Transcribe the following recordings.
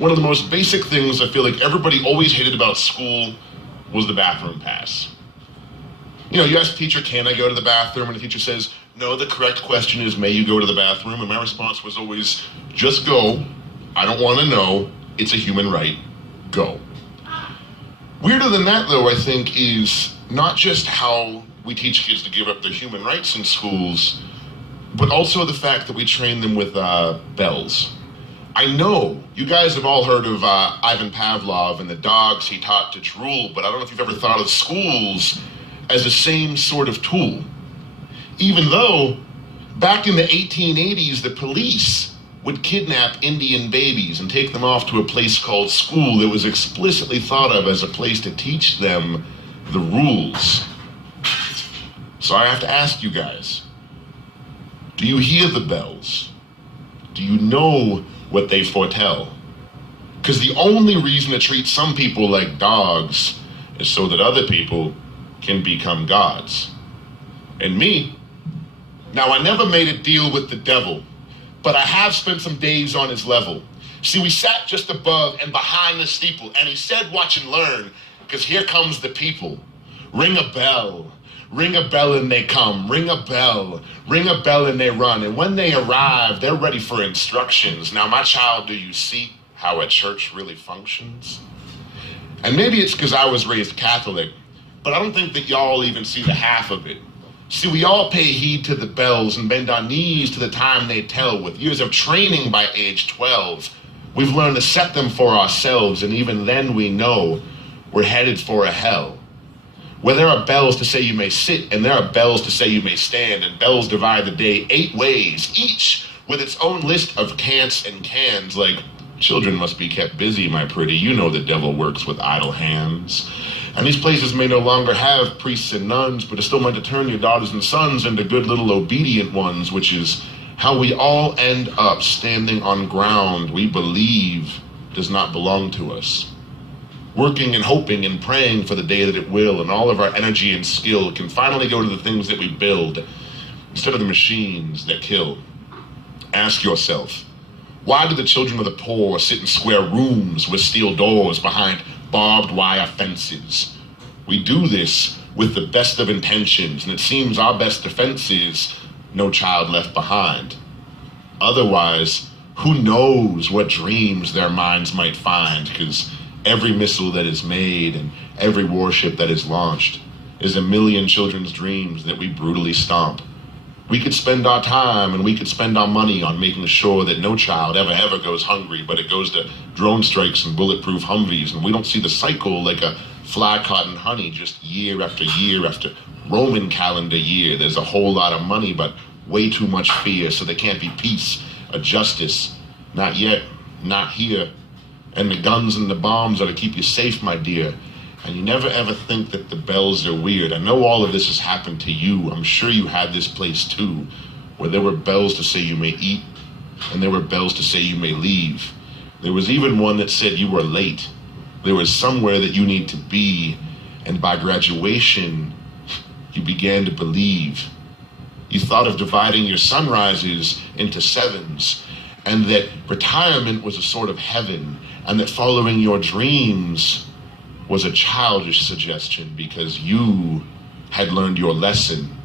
one of the most basic things I feel like everybody always hated about school was the bathroom pass. You know, you ask the teacher, can I go to the bathroom? And the teacher says, no, the correct question is, may you go to the bathroom? And my response was always, just go. I don't want to know. It's a human right. Go. Weirder than that, though, I think, is not just how we teach kids to give up their human rights in schools, but also the fact that we train them with bells. I know you guys have all heard of Ivan Pavlov and the dogs he taught to drool, but I don't know if you've ever thought of schools as the same sort of tool. Even though back in the 1880s, the police would kidnap Indian babies and take them off to a place called school that was explicitly thought of as a place to teach them the rules. So I have to ask you guys, do you hear the bells? Do you know what they foretell? Because the only reason to treat some people like dogs is so that other people can become gods. And me, now I never made a deal with the devil, but I have spent some days on his level. See, we sat just above and behind the steeple, and he said, watch and learn, because here comes the people. Ring a bell and they come, ring a bell and they run. And when they arrive, they're ready for instructions. Now, my child, do you see how a church really functions? And maybe it's because I was raised Catholic, but I don't think that y'all even see the half of it. See, we all pay heed to the bells and bend our knees to the time they tell. With years of training by age 12, we've learned to set them for ourselves, and even then we know we're headed for a hell. Where there are bells to say you may sit, and there are bells to say you may stand, and bells divide the day 8 ways, each with its own list of can'ts and cans, like, children must be kept busy, my pretty, you know the devil works with idle hands. And these places may no longer have priests and nuns, but are still meant to turn your daughters and sons into good little obedient ones, which is how we all end up standing on ground we believe does not belong to us. Working and hoping and praying for the day that it will, and all of our energy and skill can finally go to the things that we build instead of the machines that kill. Ask yourself, why do the children of the poor sit in square rooms with steel doors behind barbed wire fences? We do this with the best of intentions, and it seems our best defense is no child left behind. Otherwise, who knows what dreams their minds might find, because every missile that is made and every warship that is launched is a million children's dreams that we brutally stomp. We could spend our time and we could spend our money on making sure that no child ever goes hungry, but it goes to drone strikes and bulletproof Humvees, and we don't see the cycle like a fly caught in honey, just year after Roman calendar year. There's a whole lot of money, but way too much fear, so there can't be peace or justice. Not yet, not here. And the guns and the bombs are to keep you safe, my dear. And you never ever think that the bells are weird. I know all of this has happened to you. I'm sure you had this place too, where there were bells to say you may eat, and there were bells to say you may leave. There was even one that said you were late. There was somewhere that you need to be, and by graduation, you began to believe. You thought of dividing your sunrises into 7s, and that retirement was a sort of heaven, and that following your dreams was a childish suggestion because you had learned your lesson.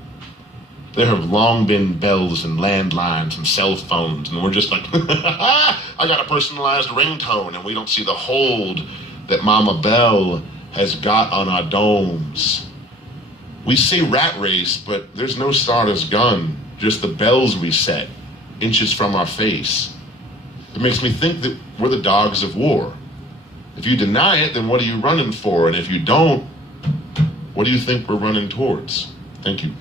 There have long been bells and landlines and cell phones, and we're just like, I got a personalized ringtone, and we don't see the hold that Mama Bell has got on our domes. We say rat race, but there's no starter's gun, just the bells we set, inches from our face. It makes me think that we're the dogs of war. If you deny it, then what are you running for? And if you don't, what do you think we're running towards? Thank you.